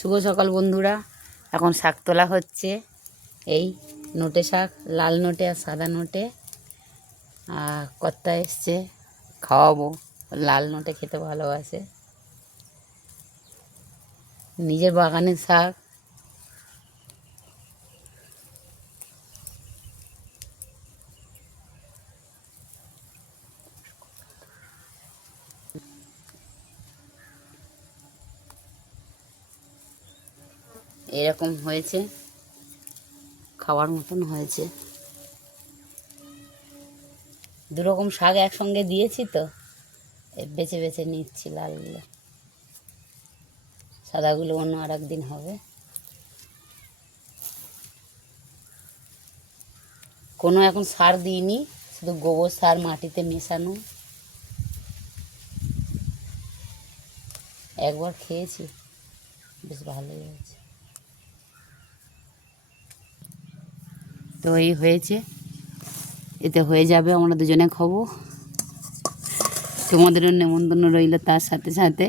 শুভ সকাল বন্ধুরা। এখন শাক তোলা হচ্ছে। এই নোটে শাক, লাল নোটে আর সাদা নোটে। আর কর্তা এসছে, খাওয়াবো। লাল নোটে খেতে ভালোবাসে। নিজের বাগানের শাক। এরকম হয়েছে, খাওয়ার মতন হয়েছে। দুরকম শাক একসঙ্গে দিয়েছি তো, বেছে বেছে নিচ্ছি। লালগুলো, সাদাগুলো অন্য আর একদিন হবে। কোনো এখন সার দিইনি, শুধু গোবর সার মাটিতে মেশানো। একবার খেয়েছি, বেশ ভালোই হয়েছে। তো এই হয়েছে, এতে হয়ে যাবে, আমরা দুজনে খাবো। তোমাদেরও নেমন্তন্ন রইল তার সাথে সাথে।